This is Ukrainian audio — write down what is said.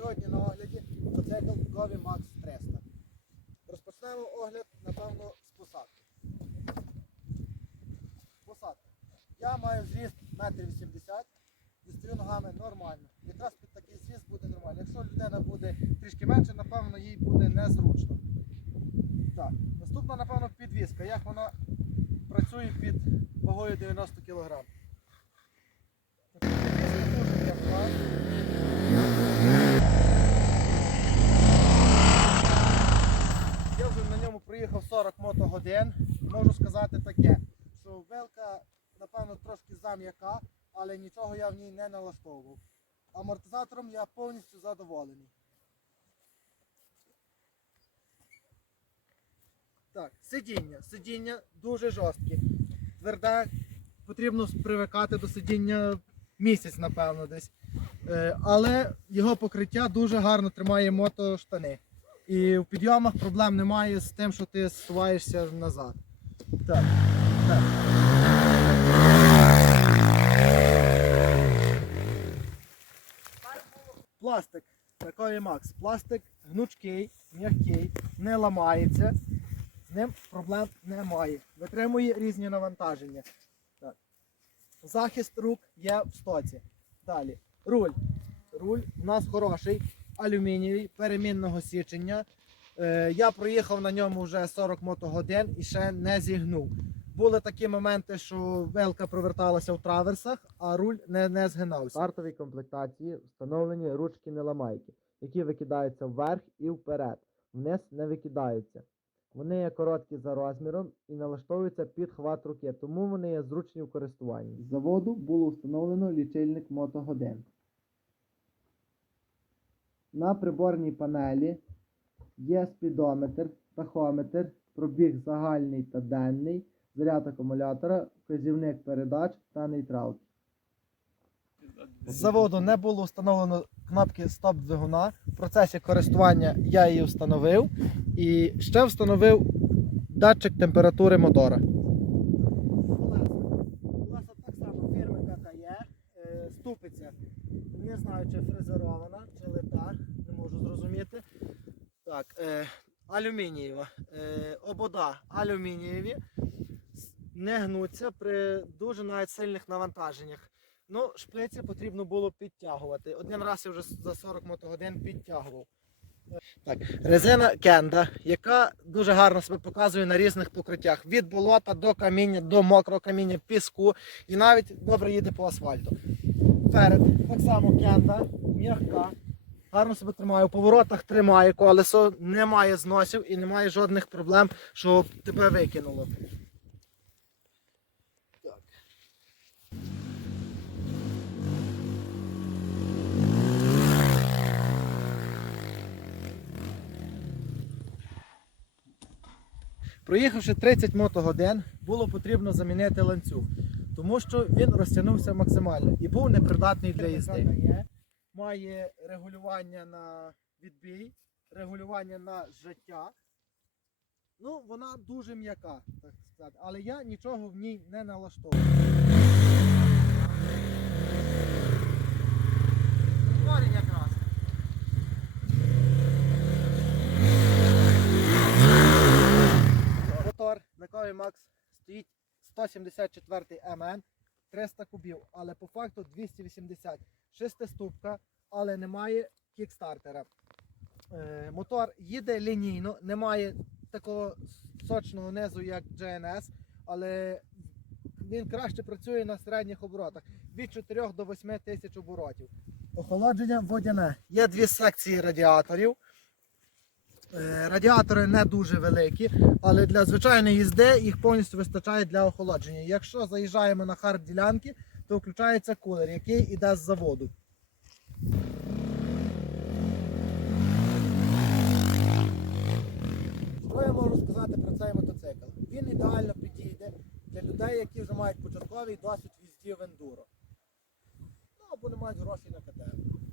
сьогодні на огляді мотоцикл Govі Max 300. Розпочнемо огляд, напевно, з посадки. Посадка. Я маю зріст 1,80 м, і стою ногами нормально. Якраз під такий зріст буде нормально. Якщо людина буде трішки менше, напевно, їй буде незручно. Так, наступна, напевно, підвіска. Як вона працює під вагою 90 кг. Підвіска дуже. Я вже на ньому проїхав 40 мотогодин. Можу сказати таке, що велка, напевно, трошки зам'яка, але нічого я в ній не налаштовував. Амортизатором я повністю задоволений. Так, сидіння. Сидіння дуже жорсткі. Тверде, потрібно привикати до сидіння місяць, напевно, десь. Е, але його покриття дуже гарно тримає мотоштани. І в підйомах проблем немає з тим, що ти зсуваєшся назад. Так. так. Пластик. Такої Макс. Пластик гнучкий, м'який, не ламається. З ним проблем немає. Витримує різні навантаження. Так. Захист рук є в стоці. Далі. Руль. Руль у нас хороший, алюмінієвий, перемінного січення. Е, я проїхав на ньому вже 40 мотогодин і ще не зігнув. Були такі моменти, що велка проверталася в траверсах, а руль не, не згинався. В стартовій комплектації встановлені ручки неламайки, які викидаються вверх і вперед. Вниз не викидаються. Вони є короткі за розміром і налаштовуються під хват руки, тому вони є зручні в користуванні. З заводу було встановлено лічильник мотогодин. На приборній панелі є спідометр, тахометр, пробіг загальний та денний, заряд акумулятора, вказівник передач та нейтралки. З заводу не було встановлено кнопки стоп двигуна. В процесі користування я її встановив і ще встановив датчик температури мотора. Так, е, алюмінієва. Е, обода алюмінієві. Не гнуться при дуже навіть сильних навантаженнях. Ну, шприці потрібно було підтягувати. Один раз я вже за 40 мотогодин підтягував. Е, Так, резина Кенда, яка дуже гарно себе показує на різних покриттях. Від болота до каміння, до мокрого каміння, піску і навіть добре їде по асфальту. Перед так само кенда, м'яка, гарно себе тримає. У поворотах тримає колесо, немає зносів і немає жодних проблем, що тебе викинуло. Проїхавши 30 мотогодин, було потрібно замінити ланцюг, тому що він розтягнувся максимально і був непридатний для їзди. Має регулювання на відбій, регулювання на життя. Ну, вона дуже м'яка, так сказати, але я нічого в ній не налаштовую. Мотор на Кові Макс стоїть 174 МН, 300 кубів, але по факту 280. Шестиступка, але немає кікстартера. Е, мотор їде лінійно, немає такого сочного низу, як GNS, але він краще працює на середніх оборотах від 4 до 8 тисяч оборотів. Охолодження водяне. Є дві секції радіаторів. Е, Радіатори не дуже великі, але для звичайної їзди їх повністю вистачає для охолодження. Якщо заїжджаємо на хард ділянки, то включається кулер, який йде з заводу. Що я можу сказати про цей мотоцикл? Він ідеально підійде для людей, які вже мають початковий досвід віздів ендуро. Ну або не мають грошей на КТМ.